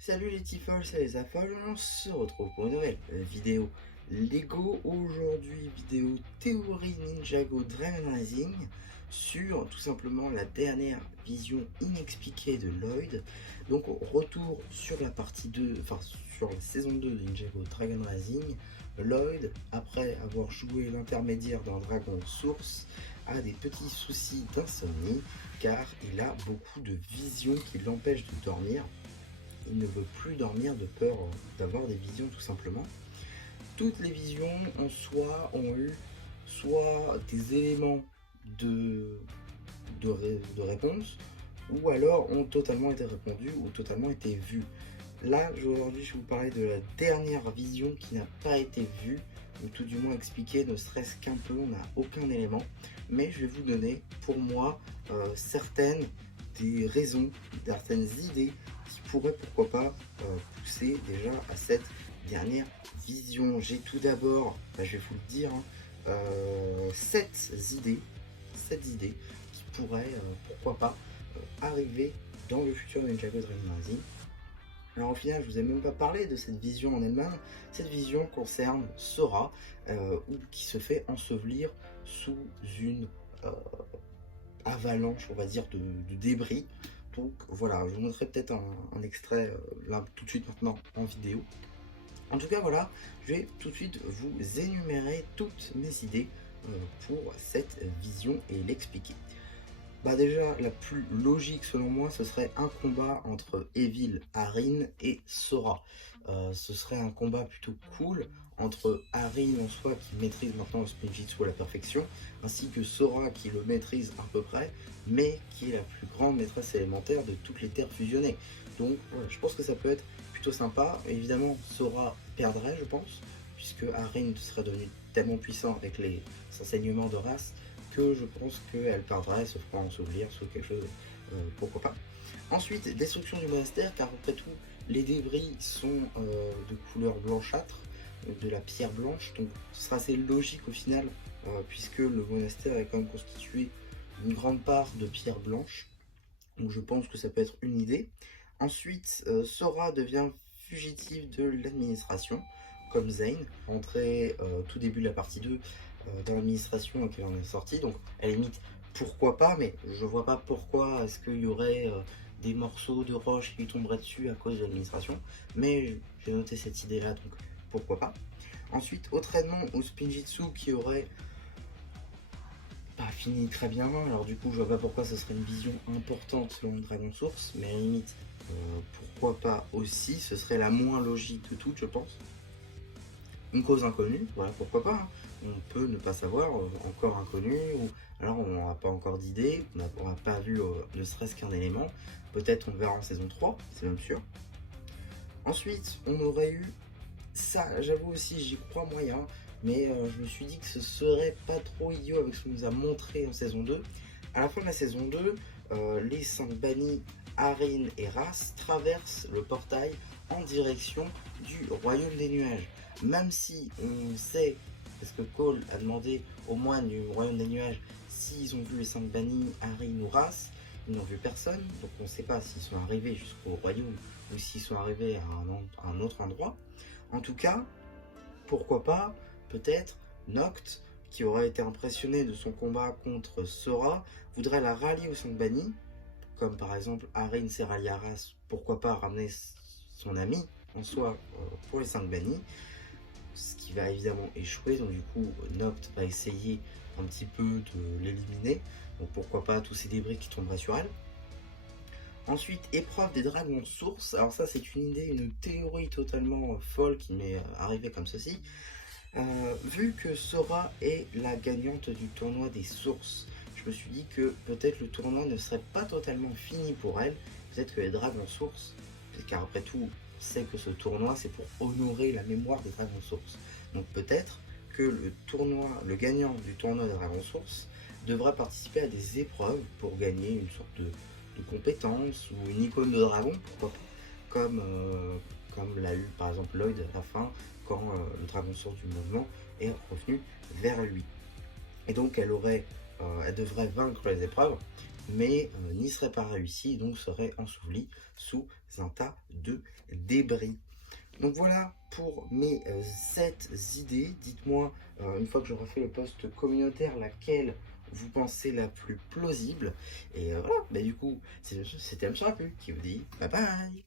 Salut les Tifols, c'est les Affoles, on se retrouve pour une nouvelle vidéo Lego. Aujourd'hui, vidéo théorie Ninjago Dragon Rising sur tout simplement la dernière vision inexpliquée de Lloyd. Donc retour sur la partie 2, enfin sur la saison 2 de Ninjago Dragon Rising. Lloyd, après avoir joué l'intermédiaire d'un dragon source, a des petits soucis d'insomnie car il a beaucoup de visions qui l'empêchent de dormir. Il ne veut plus dormir de peur d'avoir des visions tout simplement. Toutes les visions en soi ont eu soit des éléments de réponse, ou alors ont totalement été répondus ou totalement été vus. Là, aujourd'hui, je vais vous parler de la dernière vision qui n'a pas été vue, ou tout du moins expliquée, ne serait-ce qu'un peu, on n'a aucun élément. Mais je vais vous donner, pour moi, certaines des raisons, certaines idées qui pourraient, pourquoi pas, pousser déjà à cette dernière vision. J'ai tout d'abord, je vais vous le dire, 7 idées qui pourraient, pourquoi pas, arriver dans le futur de Ninjago Dragon Rising. Alors au final, je vous ai même pas parlé de cette vision en elle-même. Cette vision concerne Sora, qui se fait ensevelir sous une avalanche, on va dire, de débris. Donc voilà, je vous montrerai peut-être un extrait là tout de suite maintenant en vidéo. En tout cas voilà, je vais tout de suite vous énumérer toutes mes idées pour cette vision et l'expliquer. Bah déjà, la plus logique selon moi, ce serait un combat entre Evil, Arin et Sora. Ce serait un combat plutôt cool entre Arin en soi qui maîtrise maintenant le Spinjitzu à la perfection, ainsi que Sora qui le maîtrise à peu près, mais qui est la plus grande maîtresse élémentaire de toutes les terres fusionnées. Donc voilà, je pense que ça peut être plutôt sympa. Évidemment, Sora perdrait, je pense, puisque Arin serait devenu tellement puissant avec les enseignements de race que je pense qu'elle perdrait, se fera ensevelir sur quelque chose, pourquoi pas. Ensuite, destruction du monastère, car après tout, les débris sont de couleur blanchâtre, de la pierre blanche, donc ce sera assez logique au final, puisque le monastère est quand même constitué d'une grande part de pierre blanche, donc je pense que ça peut être une idée. Ensuite, Sora devient fugitive de l'administration, comme Zane, rentré tout début de la partie 2 dans l'administration et qu'elle en est sortie. Donc à la limite, pourquoi pas, mais je vois pas pourquoi est-ce qu'il y aurait des morceaux de roche qui lui tomberaient dessus à cause de l'administration. Mais j'ai noté cette idée-là, donc pourquoi pas. Ensuite, entraînement au Spinjitzu qui aurait pas fini très bien. Alors du coup, je vois pas pourquoi ce serait une vision importante selon le Dragon Source, mais à la limite, pourquoi pas aussi, ce serait la moins logique de toutes, je pense. Une cause inconnue, voilà, pourquoi pas, hein. On peut ne pas savoir, encore inconnu, ou alors on n'aura pas encore d'idée, on n'a pas vu ne serait-ce qu'un élément, peut-être on le verra en saison 3, c'est même sûr. Ensuite, on aurait eu, ça j'avoue aussi, j'y crois moyen, mais je me suis dit que ce serait pas trop idiot avec ce qu'on nous a montré en saison 2. À la fin de la saison 2, les 5 bannis, Arin et Ras, traversent le portail en direction du Royaume des Nuages. Même si on sait, parce que Cole a demandé aux moines du Royaume des Nuages s'ils ont vu les 5 bannis, Arin ou Ras, ils n'ont vu personne, donc on ne sait pas s'ils sont arrivés jusqu'au Royaume ou s'ils sont arrivés à un autre endroit. En tout cas, pourquoi pas, peut-être, Noct, qui aurait été impressionné de son combat contre Sora, voudrait la rallier aux 5 bannis, comme par exemple Arin s'est rallié à Ras, pourquoi pas ramener son ami en soi pour les 5 bannis, ce qui va évidemment échouer, donc du coup Noct va essayer un petit peu de l'éliminer, donc pourquoi pas tous ces débris qui tomberaient sur elle. Ensuite, épreuve des dragons de source, alors ça c'est une idée, une théorie totalement folle qui m'est arrivée comme ceci. Vu que Sora est la gagnante du tournoi des sources, je me suis dit que peut-être le tournoi ne serait pas totalement fini pour elle, peut-être que les dragons sources, car après tout, on sait que ce tournoi c'est pour honorer la mémoire des dragons sources. Donc peut-être que le gagnant du tournoi des dragons sources devra participer à des épreuves pour gagner une sorte de compétence ou une icône de dragon, pourquoi pas, comme l'a eu par exemple Lloyd à la fin quand le dragon source du mouvement est revenu vers lui. Et donc elle devrait vaincre les épreuves. mais n'y serait pas réussi, donc serait enseveli sous un tas de débris. Donc voilà pour mes 7 idées. Dites-moi, une fois que j'aurai fait le post communautaire, laquelle vous pensez la plus plausible. Et voilà, bah, du coup, c'était M. Rapu qui vous dit bye bye.